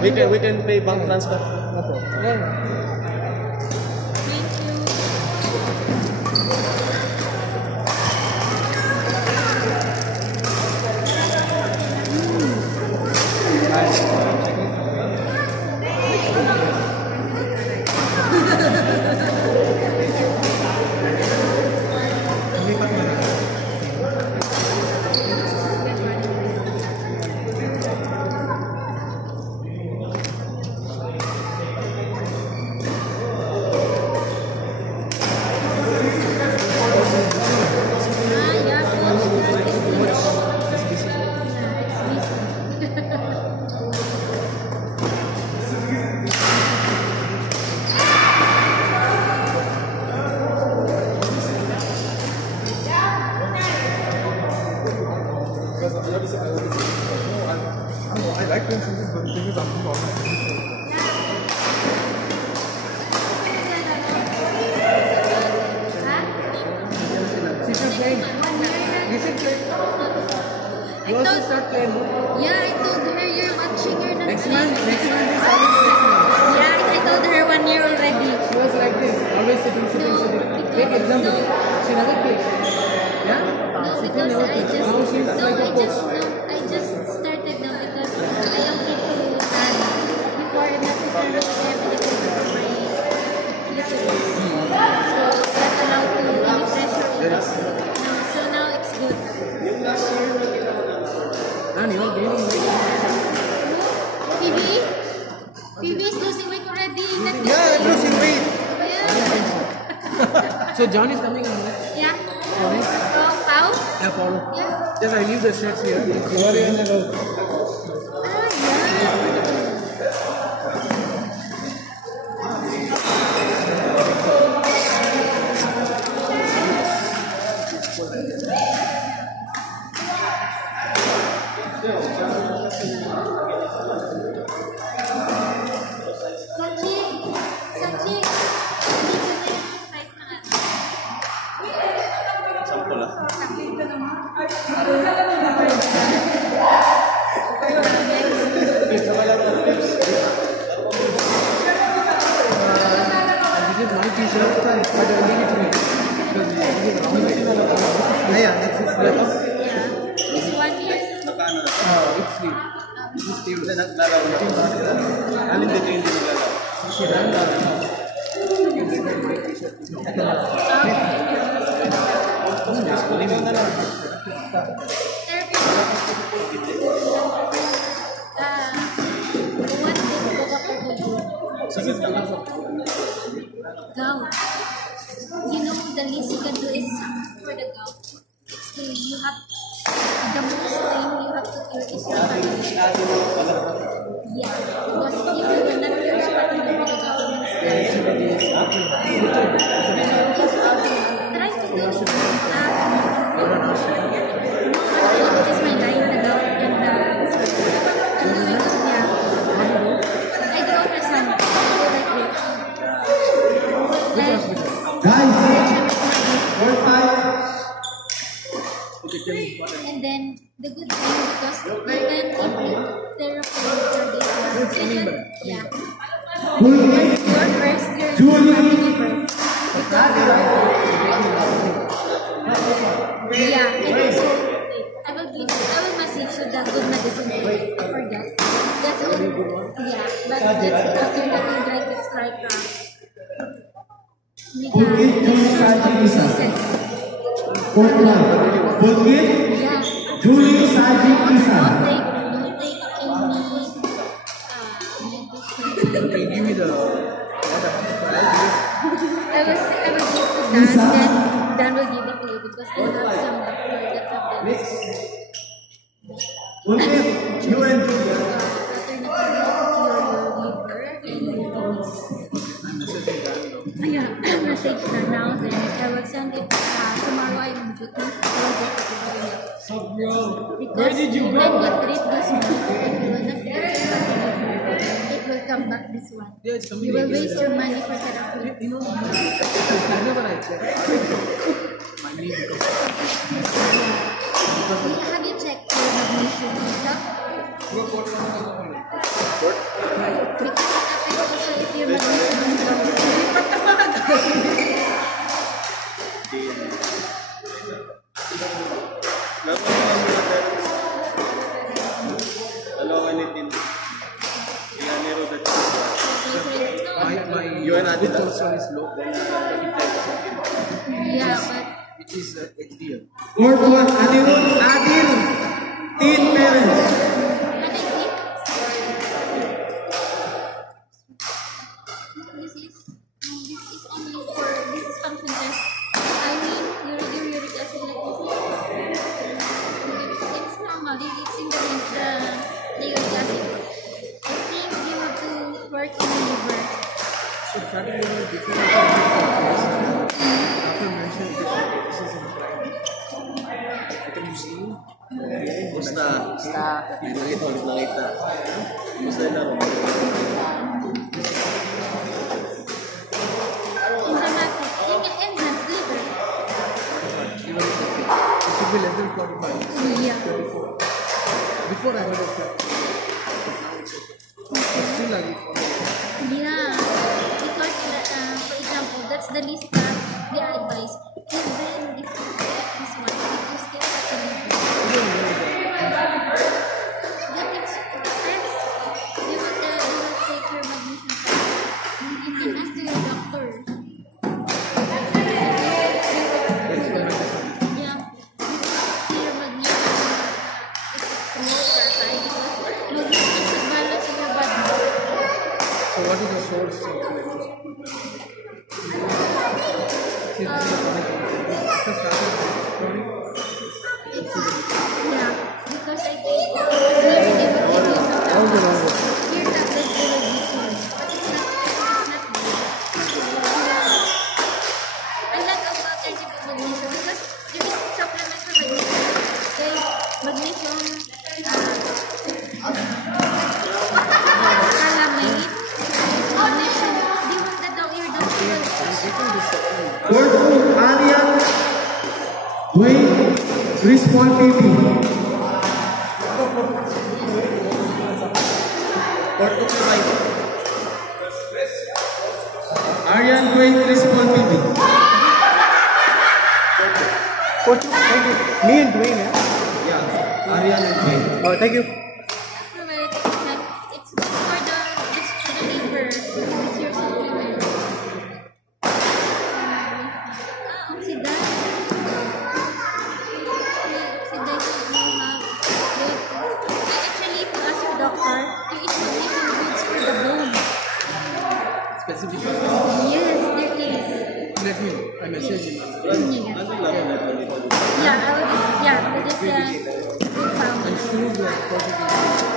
We can pay bank transfer. Opo. I like when things but the thing is I'm not You also start playing. Yeah, I told her you're watching, you're not Next playing. month is always 6 months. Yeah, I told her 1 year already. She was like this, always sitting. Take example. She never plays. Yeah? No, because Now she's like a coach. I just started now because I am into that before I'm not necessarily because of my uterus. So that allowed to refresh her. So now it's good. And you're gaining weight. PB is losing weight already. Yeah, I'm losing weight. Yeah. So John is coming on that. Yeah. Sorry? Pau? Yeah, Paul. Yeah. Just I leave the shirts here. This is my t-shirt, but I leave it to me. Because this is wrong way. Ayan, Yeah. It's 1 year. It's free. This is stable. Alin dito yung dinigalaw? She ran the Gown. You know the least you can do is for the gown. So you have the most thing you have to cure is your family. Yeah, because if you will not cure your family for the gown, try to do this is my line, the gown and the I'm doing it, yeah. I do ultrasound. Like this. And then the good thing because you can improve therapy for this one. Yeah. Your first year family birth. Yeah. And also I will message you the good medicine for that. That's all. Yeah. But that's because you're not trying to start yeah. Julie Saji Isa. Don't take any give me the I will give to Dan, then Dan will give it to you because I have some doctor that have this. You and Julia. Yeah, message na now, then I will send it tomorrow. I'm duty. I will get it tomorrow. Because where did you go? When you treat this one, if you will not treat it will come back this one. You will waste your money for therapy. you know, whenever I check, my knee Have you checked your magnesium? Because it affects also if your magnesium is low. Dalawa ni Tim. Ilan ni Rodat? My You and Adil. glucose is low. Yeah, but It is HDL. Court 1, Adil, Teen Parents. what I think, this is only for this is function test. I mean, uric acid like this. It's normal. It's in the range the uric acid. I think you have to work in the liver. So fatty liver differentiation test. After mentioning this is implied. Vitamin C. Basta. Nakita ulit nakita. Basta na rin. Enzymatic. Enzymes, liver. It should be less than 45. Yeah. 24. Before I heard of that. But still I will follow. Yeah, because for example, that's the list that they are advised. And then if you get this one, if you still have to leave it, that it's first, you will take your magnesium. You can ask to your doctor. That's why Yeah, your magnesium is low or high because magnesium should balance in your body. so what is the source of electricity? See, this is a chronic condition. After starting chronic, Yeah, because I think maybe they will give you some tablets. Here tablets they will give you, but it's not good. I like alternative magnesium because there is supplement for magnesium. Like magnesium, calamate, magnesium. Di ba that daw your doctor will Court 2, Aryan, Wayne, Chris Paul PB. Court 2 5. Aryan, Wayne, Chris Paul PB. Coach, thank you. Me and Dwayne, yeah? Yeah, Aryan and Wayne. Oh, thank you. It's good for the liver. It's your supplement. Oxidized. Oxidized you have. Actually, if you ask your doctor, you eat magnesium goods for the bone. Specific. Yes, there is. Let me know. I message him. Yeah, I will just, yeah, we'll just found. And shoes like positive.